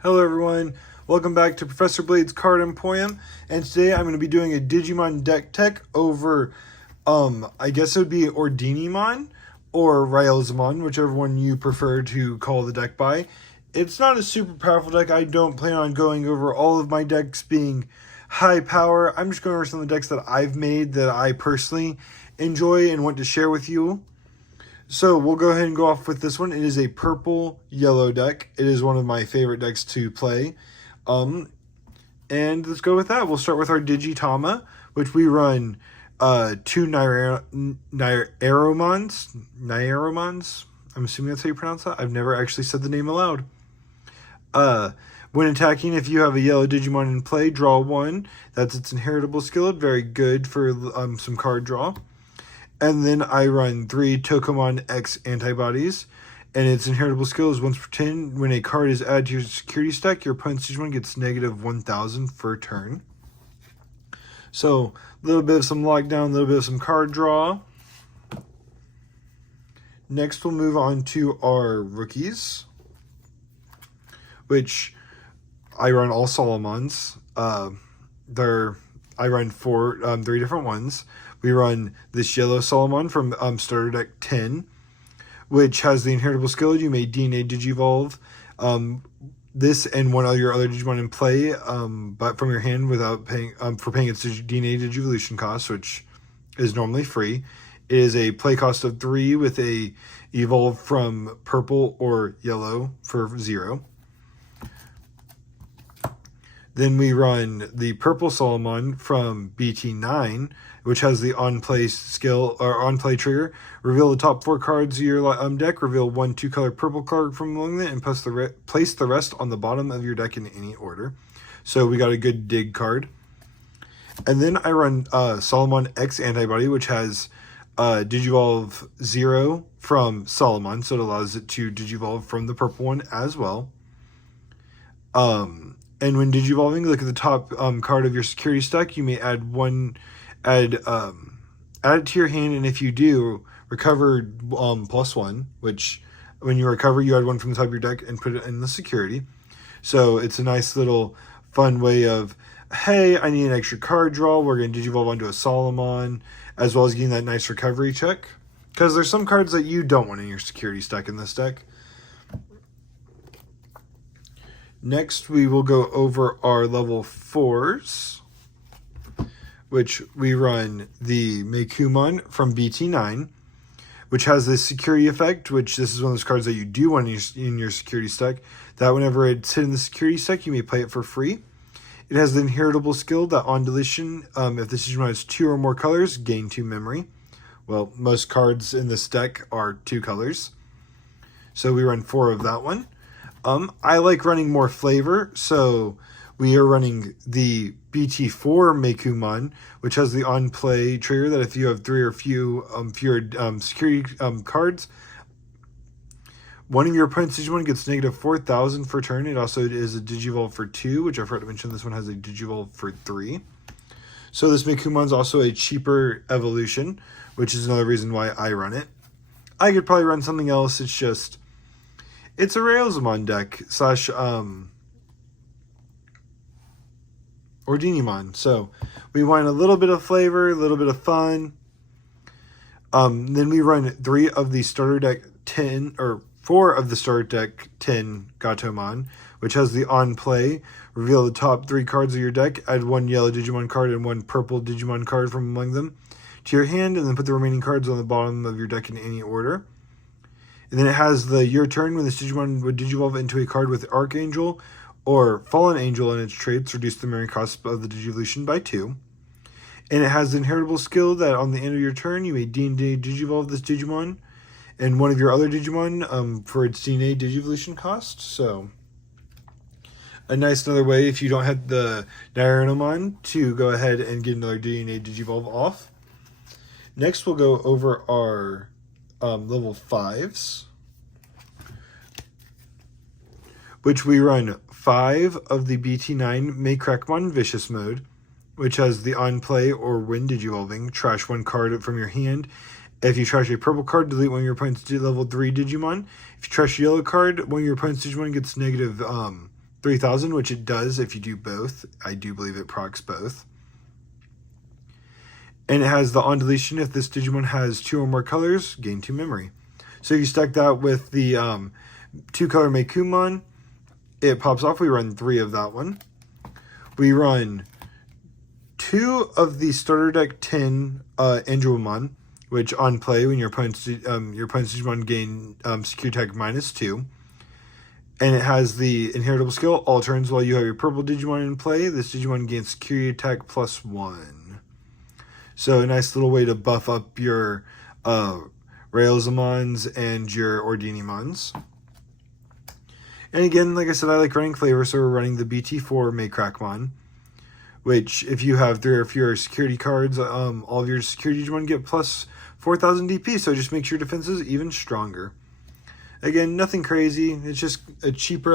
Hello everyone, welcome back to Professor Blade's Card Emporium, and today I'm going to be doing a Digimon deck tech over, I guess it would be Ordenimon or Railzamon, whichever one you prefer to call the deck by. It's not a super powerful deck. I don't plan on going over all of my decks being high power. I'm just going over some of the decks that I've made that I personally enjoy and want to share with you. So we'll go ahead and go off with this one. It is a purple-yellow deck. It is one of my favorite decks to play. And let's go with that. We'll start with our Digitama, which we run two Nairomons. I'm assuming that's how you pronounce that. I've never actually said the name aloud. When attacking, if you have a yellow Digimon in play, draw one. That's its inheritable skill. Very good for some card draw. And then I run 3 Tokomon X antibodies. And its inheritable skill is once per turn. When a card is added to your security stack, your opponent's Digimon gets negative 1,000 per turn. So, a little bit of some lockdown, a little bit of some card draw. Next, we'll move on to our rookies, which I run all Solomons. I run 3 different ones. We run this yellow Solomon from starter deck 10, which has the inheritable skill. You may DNA Digivolve this and one of your other Digimon in play, but from your hand without paying its DNA Digivolution cost, which is normally free. It is a play cost of 3 with a evolve from purple or yellow for 0. Then we run the purple Solomon from BT9, which has the on-play skill or on-play trigger. Reveal the top 4 cards of your deck. Reveal 1 2-color purple card from among them, and place the rest on the bottom of your deck in any order. So we got a good dig card. And then I run Solomon X Antibody, which has Digivolve 0 from Solomon, so it allows it to Digivolve from the purple one as well. And when Digivolving, look at the top card of your security stack. You may add add it to your hand, and if you do, recover +1, which when you recover, you add 1 from the top of your deck and put it in the security. So it's a nice little fun way of, hey, I need an extra card draw. We're going to Digivolve onto a Solomon, as well as getting that nice recovery check. Because there's some cards that you don't want in your security stack in this deck. Next, we will go over our level 4s, which we run the Meicoomon from BT9, which has this security effect, which this is one of those cards that you do want in your security stack, that whenever it's hit in the security stack, you may play it for free. It has the inheritable skill that on deletion, if this Digimon has 2 or more colors, gain 2 memory. Well, most cards in this deck are 2 colors. So we run 4 of that one. I like running more flavor, so we are running the BT4 Meicoomon, which has the on-play trigger that if you have 3 or fewer security cards, one of your opponent's Digimon gets negative 4,000 per turn. It also is a Digivolve for 2, which I forgot to mention. This one has a Digivolve for 3. So this Meicoomon is also a cheaper evolution, which is another reason why I run it. I could probably run something else. It's a Railzamon deck / Ordenimon. So we want a little bit of flavor, a little bit of fun. Then we run 3 of the starter deck 10, or 4 of the starter deck 10 Gatomon, which has the on play. Reveal the top 3 cards of your deck. Add 1 yellow Digimon card and 1 purple Digimon card from among them to your hand, and then put the remaining cards on the bottom of your deck in any order. And then it has your turn when this Digimon would Digivolve into a card with Archangel or Fallen Angel in its traits, reduce the memory cost of the Digivolution by 2. And it has the inheritable skill that on the end of your turn, you may DNA Digivolve this Digimon and one of your other Digimon for its DNA Digivolution cost. So a nice another way if you don't have the Nairomon to go ahead and get another DNA Digivolve off. Next, we'll go over our level 5s, which we run 5 of the BT9 Meicoomon Vicious Mode, which has the on play or when Digivolving, trash 1 card from your hand. If you trash a purple card, delete one of your opponent's level 3 Digimon. If you trash a yellow card, one of your opponent's Digimon gets negative 3000, which it does if you do both. I do believe it procs both. And it has the on deletion. If this Digimon has 2 or more colors, gain 2 memory. So if you stack that with the 2-color Meicoomon, it pops off. We run 3 of that one. We run 2 of the starter deck 10 Ordenimon, which on play, when your opponent's Digimon gain secure tag -2. And it has the inheritable skill, all turns while you have your purple Digimon in play, this Digimon gains security attack +1. So a nice little way to buff up your Railsmons and your Ordenimons. And again, like I said, I like running flavor, so we're running the BT4 Meicoomon, which if you have 3 or fewer security cards, all of your security Digimon get plus 4000 DP, so it just makes your defenses even stronger. Again, nothing crazy. It's just a cheaper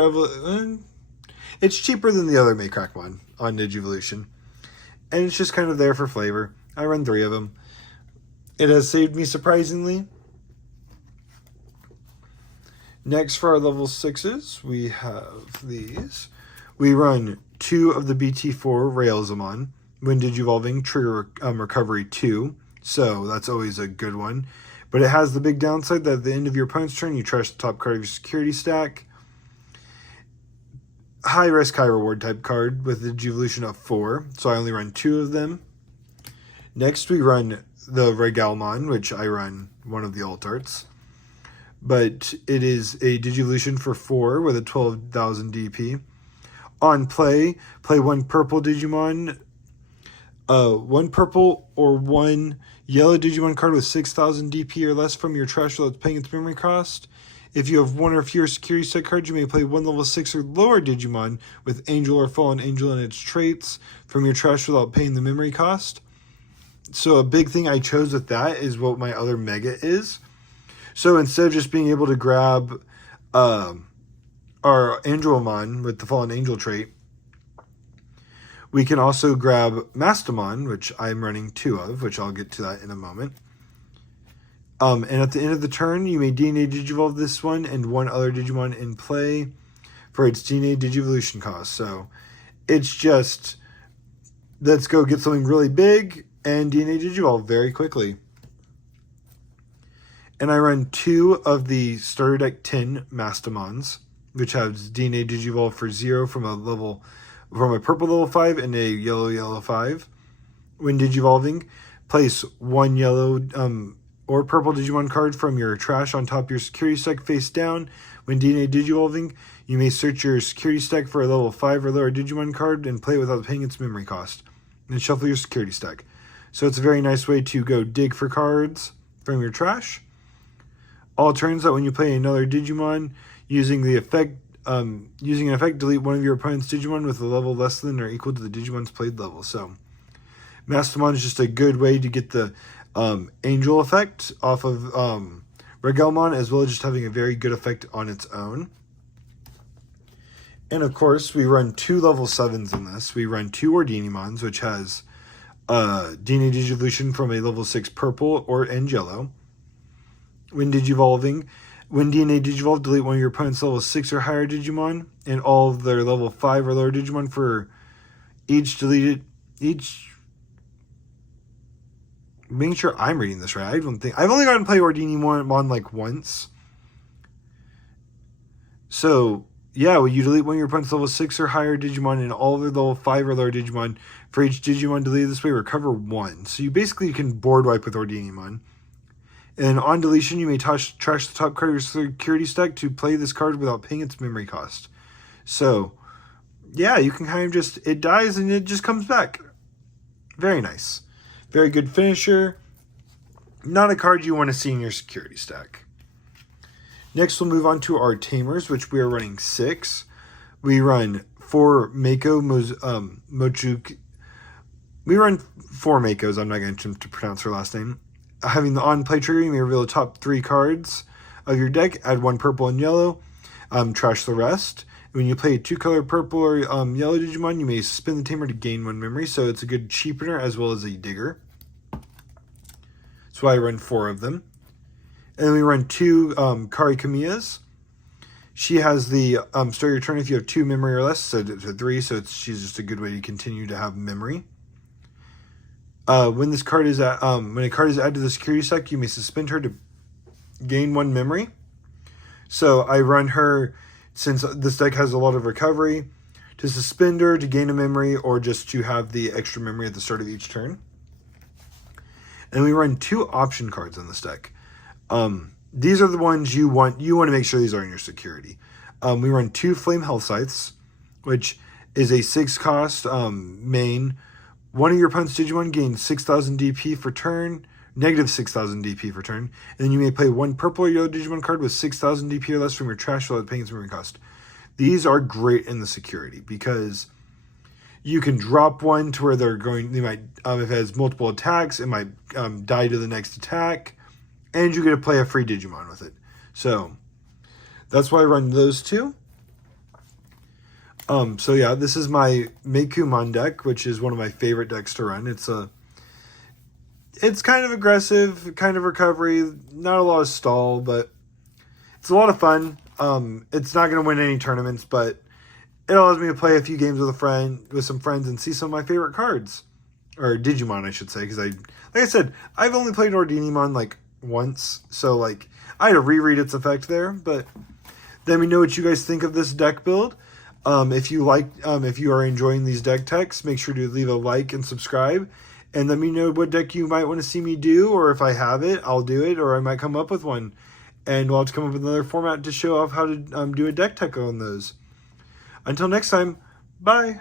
it's cheaper than the other Meicoomon on Digivolution. And it's just kind of there for flavor. I run 3 of them. It has saved me surprisingly. Next, for our level 6s, we have these. We run 2 of the BT4 Railsmon. When Digivolving, trigger recovery 2. So that's always a good one. But it has the big downside that at the end of your opponent's turn, you trash the top card of your security stack. High risk, high reward type card with the Digivolution of 4. So I only run 2 of them. Next, we run the Regalmon, which I run one of the alt arts. But it is a Digivolution for 4 with a 12,000 DP. On play 1 purple Digimon, 1 purple or 1 yellow Digimon card with 6,000 DP or less from your trash without paying its memory cost. If you have 1 or fewer security set cards, you may play 1 level 6 or lower Digimon with Angel or Fallen Angel in its traits from your trash without paying the memory cost. So a big thing I chose with that is what my other Mega is. So instead of just being able to grab our Angelmon with the Fallen Angel trait, we can also grab Mastamon, which I'm running 2 of, which I'll get to that in a moment. And at the end of the turn, you may DNA Digivolve this one and 1 other Digimon in play for its DNA Digivolution cost. So it's just, let's go get something really big and DNA Digivolve very quickly. And I run 2 of the starter deck 10 Mastamons, which has DNA Digivolve for 0 from a purple level 5 and a yellow 5. When Digivolving, place 1 yellow or purple Digimon card from your trash on top of your security stack face down. When DNA Digivolving, you may search your security stack for a level 5 or lower Digimon card and play it without paying its memory cost. And shuffle your security stack. So it's a very nice way to go dig for cards from your trash. All turns that when you play another Digimon, using an effect, delete 1 of your opponent's Digimon with a level less than or equal to the Digimon's played level. So, Mastamon is just a good way to get the Angel effect off of Regalmon, as well as just having a very good effect on its own. And of course, we run 2 level 7s in this. We run 2 Ordenimons, which has DNA Digivolution from a level 6 purple and yellow. When Digivolving, when DNA Digivolve, delete 1 of your opponent's level 6 or higher Digimon and all of their level 5 or lower Digimon for each deleted. Making sure I'm reading this right. I've only gotten to play Ordenimon like once. So yeah, when you delete 1 of your opponent's level 6 or higher Digimon and all of their level 5 or lower Digimon, for each Digimon deleted this way, recover 1. So you basically can board wipe with Ordenimon. And on deletion, you may trash the top card of your security stack to play this card without paying its memory cost. So, yeah, you can kind of just, it dies and it just comes back. Very nice. Very good finisher. Not a card you want to see in your security stack. Next, we'll move on to our Tamers, which we are running 6. We run 4 Mochuk. We run 4 Meikos. I'm not going to attempt to pronounce her last name. Having the on-play trigger, you may reveal the top 3 cards of your deck, add 1 purple and yellow, trash the rest. When you play a 2-color purple or yellow Digimon, you may spin the Tamer to gain 1 memory, so it's a good cheapener as well as a digger. That's why I run 4 of them. And then we run 2 Kari Kamiyas. She has the start your turn if you have 2 memory or less, so to 3, so she's just a good way to continue to have memory. When this card is when a card is added to the security stack, you may suspend her to gain 1 memory. So I run her, since this deck has a lot of recovery, to suspend her to gain a memory, or just to have the extra memory at the start of each turn. And we run 2 option cards on this deck. These are the ones you want to make sure these are in your security. We run 2 Flame Health Scythes, which is a 6 cost main. One of your opponent's Digimon gains 6,000 DP for turn, negative 6,000 DP for turn, and then you may play 1 purple or yellow Digimon card with 6,000 DP or less from your trash without paying its memory cost. These are great in the security because you can drop one to where they might, if it has multiple attacks, it might die to the next attack, and you get to play a free Digimon with it. So that's why I run those 2. So yeah, this is my Meicoomon deck, which is one of my favorite decks to run. It's kind of aggressive, kind of recovery, not a lot of stall, but it's a lot of fun. It's not going to win any tournaments, but it allows me to play a few games with some friends and see some of my favorite cards. Or Digimon, I should say, because like I said, I've only played Ordenimon like once, so like I had to reread its effect there, but let me know what you guys think of this deck build. If you are enjoying these deck techs, make sure to leave a like and subscribe, and let me know what deck you might want to see me do, or if I have it, I'll do it, or I might come up with one, and we'll have to come up with another format to show off how to do a deck tech on those. Until next time, bye!